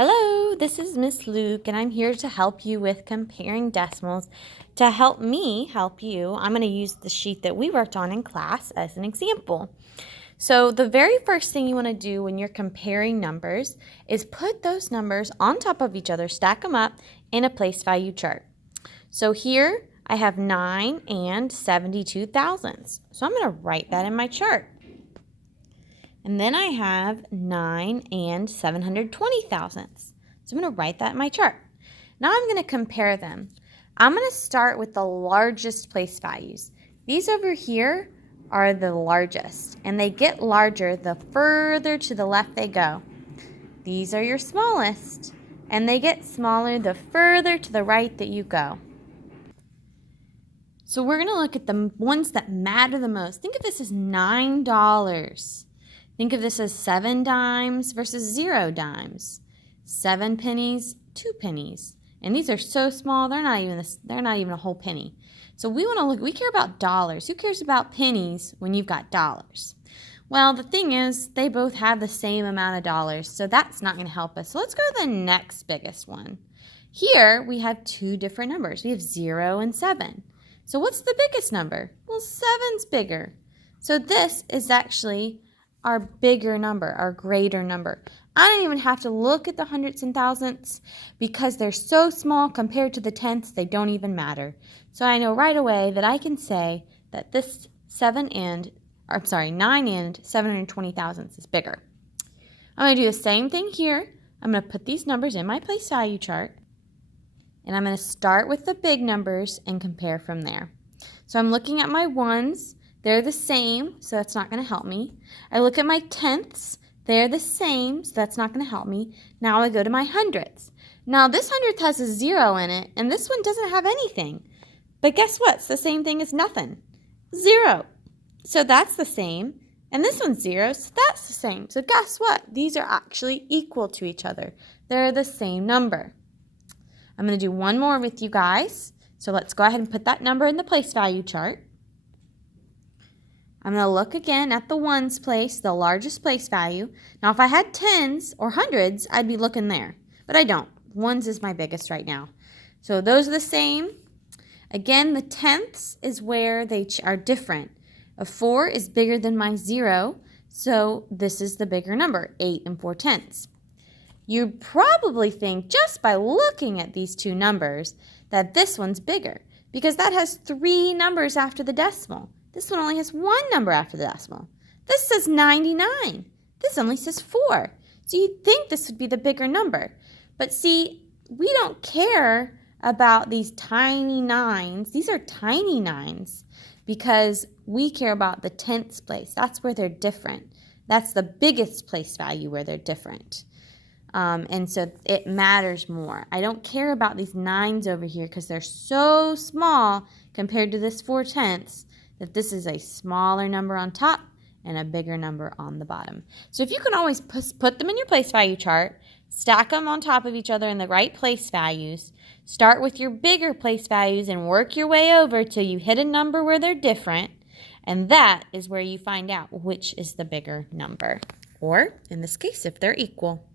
Hello, this is Miss Luke, and I'm here to help you with comparing decimals. To help me help you, I'm going to use the sheet that we worked on in class as an example. So the very first thing you want to do when you're comparing numbers is put those numbers on top of each other, stack them up in a place value chart. So here I have 9 and 72 thousandths. So I'm going to write that in my chart. And then I have 9 and 720 thousandths. So I'm going to write that in my chart. Now I'm going to compare them. I'm going to start with the largest place values. These over here are the largest, and they get larger the further to the left they go. These are your smallest, and they get smaller the further to the right that you go. So we're going to look at the ones that matter the most. Think of this as $9. Think of this as 7 dimes versus 0 dimes. 7 pennies, 2 pennies. And these are so small, they're not even a whole penny. So we care about dollars. Who cares about pennies when you've got dollars? Well, the thing is, they both have the same amount of dollars, so that's not going to help us. So let's go to the next biggest one. Here, we have two different numbers. We have 0 and 7. So what's the biggest number? Well, 7's bigger. So this is actually our bigger number, our greater number. I don't even have to look at the hundredths and thousandths because they're so small compared to the tenths, they don't even matter. So I know right away that I can say that this 9 and 720 thousandths is bigger. I'm going to do the same thing here. I'm going to put these numbers in my place value chart, and I'm going to start with the big numbers and compare from there. So I'm looking at my ones. They're the same, so that's not going to help me. I look at my tenths. They're the same, so that's not going to help me. Now I go to my hundredths. Now this hundredth has a 0 in it, and this one doesn't have anything. But guess what? It's the same thing as nothing. 0. So that's the same. And this one's 0, so that's the same. So guess what? These are actually equal to each other. They're the same number. I'm going to do one more with you guys. So let's go ahead and put that number in the place value chart. I'm going to look again at the ones place, the largest place value. Now, if I had tens or hundreds, I'd be looking there. But I don't. Ones is my biggest right now. So those are the same. Again, the tenths is where they are different. A 4 is bigger than my 0, so this is the bigger number, 8 and 4 tenths. You probably think, just by looking at these two numbers, that this one's bigger, because that has 3 numbers after the decimal. This one only has 1 number after the decimal. This says 99. This only says 4. So you'd think this would be the bigger number. But see, we don't care about these tiny nines. These are tiny nines because we care about the tenths place. That's where they're different. That's the biggest place value where they're different. And so it matters more. I don't care about these nines over here because they're so small compared to this 4 tenths that this is a smaller number on top and a bigger number on the bottom. So if you can always put them in your place value chart, stack them on top of each other in the right place values, start with your bigger place values and work your way over till you hit a number where they're different, and that is where you find out which is the bigger number, or in this case, if they're equal.